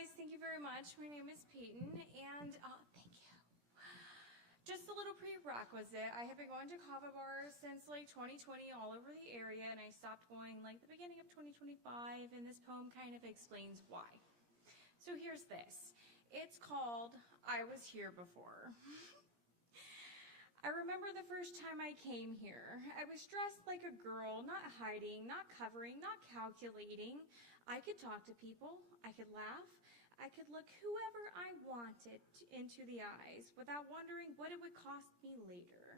guys, thank you very much. My name is Peyton, and thank you. Just a little prerequisite. I have been going to kava bars since like 2020 all over the area, and I stopped going like the beginning of 2025, and this poem kind of explains why. So here's this. It's called I Was Here Before. I remember the first time I came here. I was dressed like a girl, not hiding, not covering, not calculating. I could talk to people, I could laugh, I could look whoever I wanted into the eyes without wondering what it would cost me later.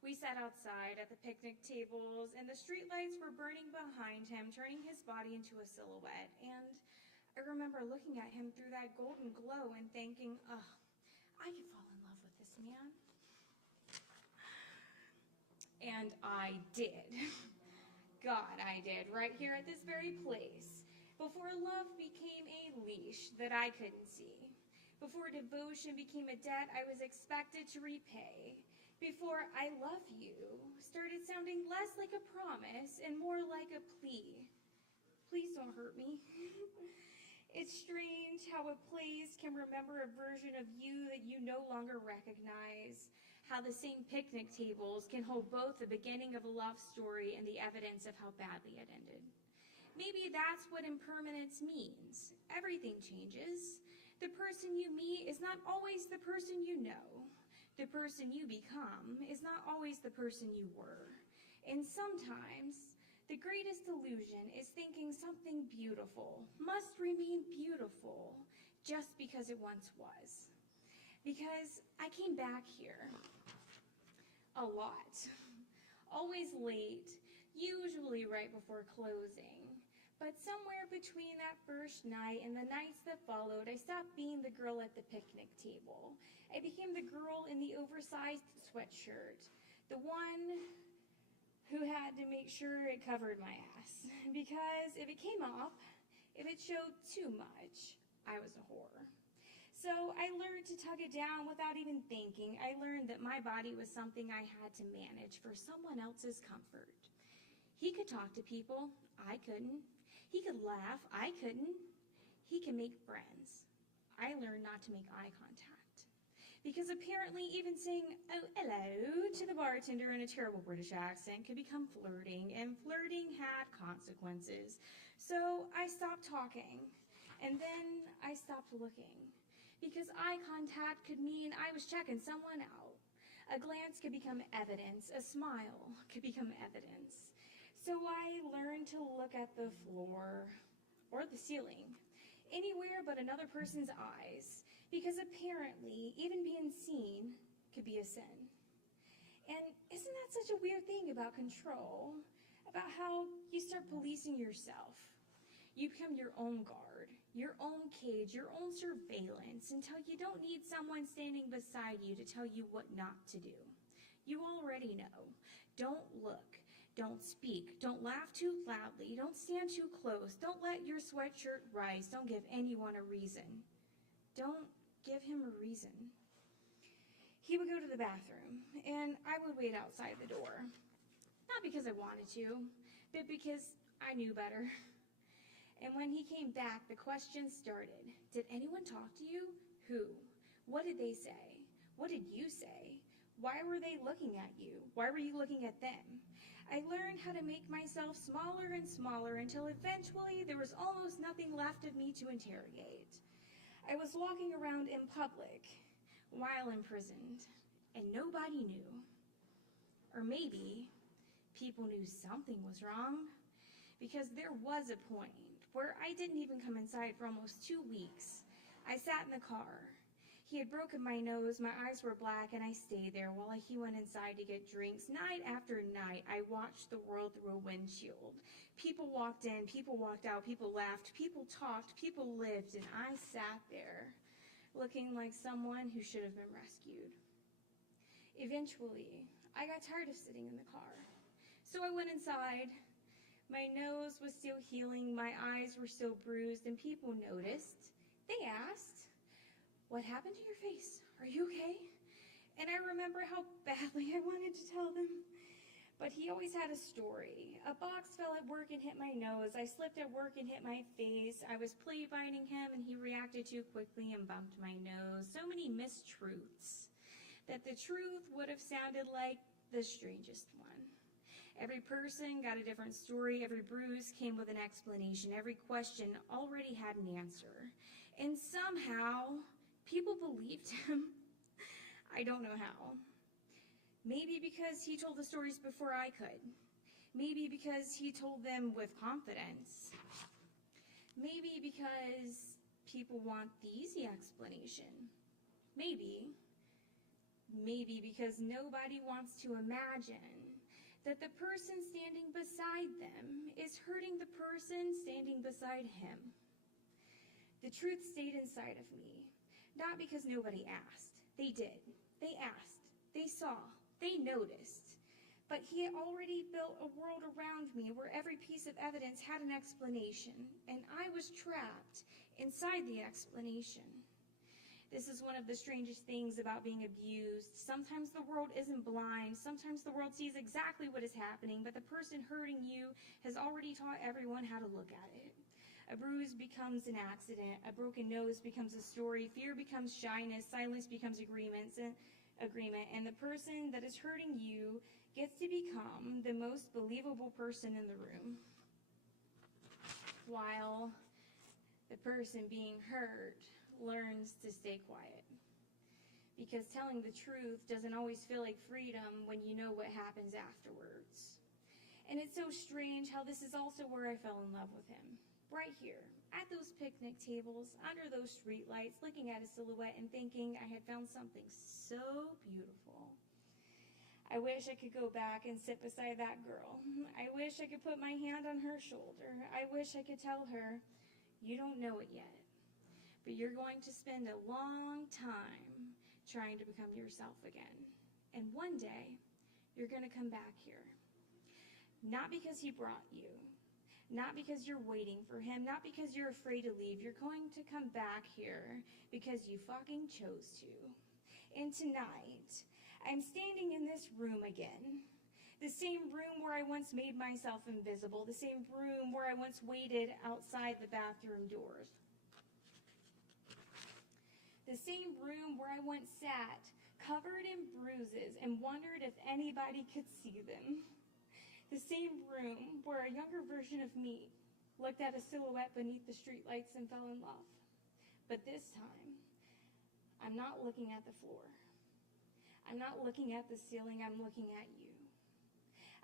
We sat outside at the picnic tables, and the streetlights were burning behind him, turning his body into a silhouette. And I remember looking at him through that golden glow and thinking, oh, I could fall in love with this man. And I did. God, I did, right here at this very place. Before love became a leash that I couldn't see. Before devotion became a debt I was expected to repay. Before I love you started sounding less like a promise and more like a plea. Please don't hurt me. It's strange how a place can remember a version of you that you no longer recognize. How the same picnic tables can hold both the beginning of a love story and the evidence of how badly it ended. Maybe that's what impermanence means. Everything changes. The person you meet is not always the person you know. The person you become is not always the person you were. And sometimes the greatest illusion is thinking something beautiful must remain beautiful just because it once was. Because I came back here a lot, always late, usually right before closing. But somewhere between that first night and the nights that followed, I stopped being the girl at the picnic table. I became the girl in the oversized sweatshirt, the one who had to make sure it covered my ass. Because if it came off, if it showed too much, I was a whore. So I learned to tug it down without even thinking. I learned that my body was something I had to manage for someone else's comfort. He could talk to people, I couldn't. He could laugh, I couldn't. He could make friends. I learned not to make eye contact. Because apparently even saying, oh, hello, to the bartender in a terrible British accent could become flirting, and flirting had consequences. So I stopped talking, and then I stopped looking. Because eye contact could mean I was checking someone out. A glance could become evidence. A smile could become evidence. So I learned to look at the floor or the ceiling, anywhere but another person's eyes, because apparently even being seen could be a sin. And isn't that such a weird thing about control? About how you start policing yourself. You become your own guard, your own cage, your own surveillance, until you don't need someone standing beside you to tell you what not to do. You already know. Don't look. Don't speak. Don't laugh too loudly. Don't stand too close. Don't let your sweatshirt rise. Don't give anyone a reason. Don't give him a reason. He would go to the bathroom, and I would wait outside the door. Not because I wanted to, but because I knew better. And when he came back, the questions started. Did anyone talk to you? Who? What did they say? What did you say? Why were they looking at you? Why were you looking at them? I learned how to make myself smaller and smaller until eventually there was almost nothing left of me to interrogate. I was walking around in public while imprisoned, and nobody knew. Or maybe people knew something was wrong, because there was a point where I didn't even come inside for almost 2 weeks. I sat in the car. He had broken my nose, my eyes were black, and I stayed there while he went inside to get drinks. Night after night, I watched the world through a windshield. People walked in, people walked out, people laughed, people talked, people lived, and I sat there looking like someone who should have been rescued. Eventually, I got tired of sitting in the car, so I went inside. My nose was still healing, my eyes were still bruised, and people noticed. They asked, "What happened to your face? Are you okay?" And I remember how badly I wanted to tell them. But he always had a story. A box fell at work and hit my nose. I slipped at work and hit my face. I was plea binding him and he reacted too quickly and bumped my nose. So many mistruths that the truth would have sounded like the strangest one. Every person got a different story. Every bruise came with an explanation. Every question already had an answer. And somehow, people believed him. I don't know how. Maybe because he told the stories before I could. Maybe because he told them with confidence. Maybe because people want the easy explanation. Maybe because nobody wants to imagine that the person standing beside them is hurting the person standing beside him. The truth stayed inside of me, not because nobody asked. They did. They asked. They saw. They noticed. But he had already built a world around me where every piece of evidence had an explanation, and I was trapped inside the explanation. This is one of the strangest things about being abused. Sometimes the world isn't blind. Sometimes the world sees exactly what is happening, but the person hurting you has already taught everyone how to look at it. A bruise becomes an accident. A broken nose becomes a story. Fear becomes shyness. Silence becomes agreement, and the person that is hurting you gets to become the most believable person in the room, while the person being hurt learns to stay quiet. Because telling the truth doesn't always feel like freedom when you know what happens afterwards. And it's so strange how this is also where I fell in love with him. Right here, at those picnic tables, under those streetlights, looking at a silhouette and thinking I had found something so beautiful. I wish I could go back and sit beside that girl. I wish I could put my hand on her shoulder. I wish I could tell her, you don't know it yet, but you're going to spend a long time trying to become yourself again. And one day, you're going to come back here. Not because he brought you, not because you're waiting for him, not because you're afraid to leave. You're going to come back here because you fucking chose to. And tonight, I'm standing in this room again. The same room where I once made myself invisible. The same room where I once waited outside the bathroom doors. The same room where I once sat, covered in bruises, and wondered if anybody could see them. The same room where a younger version of me looked at a silhouette beneath the streetlights and fell in love. But this time, I'm not looking at the floor. I'm not looking at the ceiling. I'm looking at you.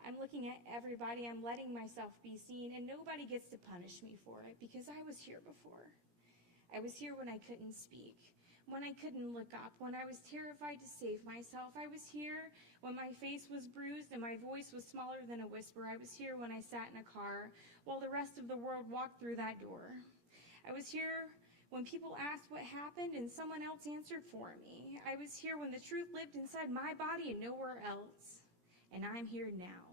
I'm looking at everybody. I'm letting myself be seen, and nobody gets to punish me for it because I was here before. I was here when I couldn't speak, when I couldn't look up, when I was terrified to save myself. I was here when my face was bruised and my voice was smaller than a whisper. I was here when I sat in a car while the rest of the world walked through that door. I was here when people asked what happened and someone else answered for me. I was here when the truth lived inside my body and nowhere else. And I'm here now.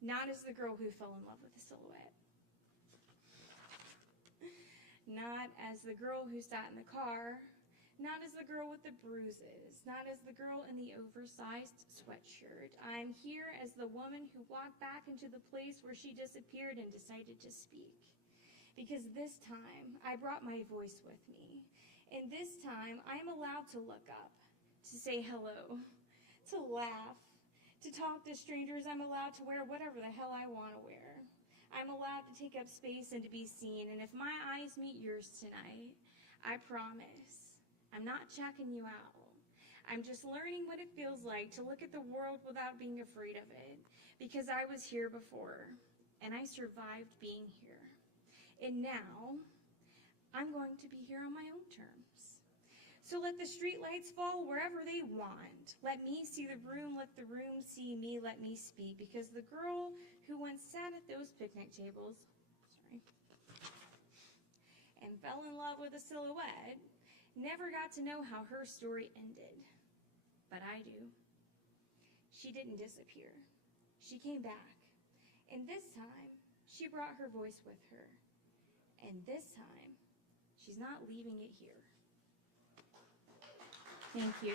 Not as the girl who fell in love with a silhouette. Not as the girl who sat in the car. Not as the girl with the bruises. Not as the girl in the oversized sweatshirt. I'm here as the woman who walked back into the place where she disappeared and decided to speak. Because this time, I brought my voice with me. And this time, I am allowed to look up, to say hello, to laugh, to talk to strangers. I'm allowed to wear whatever the hell I want to wear. I'm allowed to take up space and to be seen. And if my eyes meet yours tonight, I promise, I'm not checking you out. I'm just learning what it feels like to look at the world without being afraid of it. Because I was here before, and I survived being here. And now, I'm going to be here on my own terms. So let the streetlights fall wherever they want. Let me see the room, let the room see me, let me speak. Because the girl who once sat at those picnic tables, and fell in love with a silhouette, never got to know how her story ended. But I do. She didn't disappear. She came back. And this time, she brought her voice with her. And this time, she's not leaving it here. Thank you.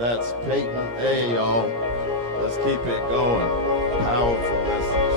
That's Peyton A, y'all. Let's keep it going. Powerful.